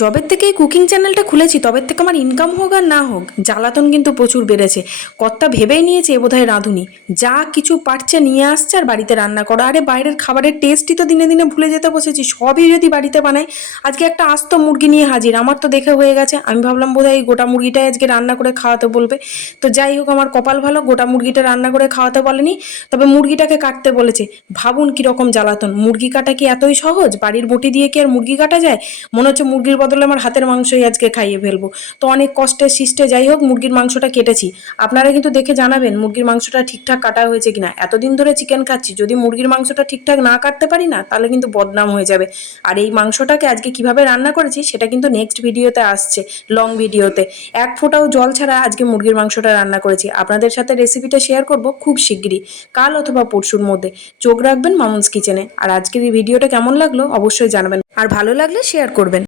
জবের থেকে এই কুকিং চ্যানেলটা খুলেছি তবের থেকে আমার ইনকাম হোক আর না হোক জ্বালাতন কিন্তু প্রচুর বেড়েছে। কর্তা ভেবেই নিয়েছে বোধহয় রাঁধুনি, যা কিছু পারছে নিয়ে আসছে আর বাড়িতে রান্না করো। আরে বাইরের খাবারের টেস্টই তো দিনে দিনে ভুলে যেতে বসেছি, সবই যদি বাড়িতে বানাই। আজকে একটা আস্ত মুরগি নিয়ে হাজির, আমার তো দেখে হয়ে গেছে, আমি ভাবলাম বোধহয় এই গোটা মুরগিটাই আজকে রান্না করে খাওয়াতে বলবে। তো যাই হোক, আমার কপাল ভালো, গোটা মুরগিটা রান্না করে খাওয়াতে বলেনি, তবে মুরগিটাকে কাটতে বলেছে। ভাবুন কিরকম জ্বালাতন, মুরগি কাটা কি এতই সহজ? বাড়ির বটি দিয়ে কি আর মুরগি কাটা যায়? মনে হচ্ছে মুরগির বদলে আমার হাতের মাংসই আজকে খাইয়ে ফেলবো। তো অনেক কষ্টের সৃষ্টে যাই হোক মুরগির মাংসটা কেটেছি। আপনারা কিন্তু দেখে জানাবেন মুরগির মাংসটা ঠিকঠাক কাটা হয়েছে কিনা। এতদিন ধরে চিকেন খাচ্ছি, যদি মুরগির মাংসটা ঠিকঠাক না কাটতে পারি না, তাহলে কিন্তু বদনাম হয়ে যাবে। আর এই মাংসটাকে আজকে কিভাবে রান্না করেছি সেটা কিন্তু নেক্সট ভিডিওতে আসছে, লং ভিডিওতে। এক ফোঁটাও জল ছাড়া আজকে মুরগির মাংসটা রান্না করেছি। আপনাদের সাথে রেসিপিটা শেয়ার করব খুব শিগগিরই, কাল অথবা পরশুর মধ্যে। চোখ রাখবেন মামুনস কিচেনে। আর আজকের এই ভিডিওটা কেমন লাগলো অবশ্যই জানাবেন, আর ভালো লাগলে শেয়ার করবেন।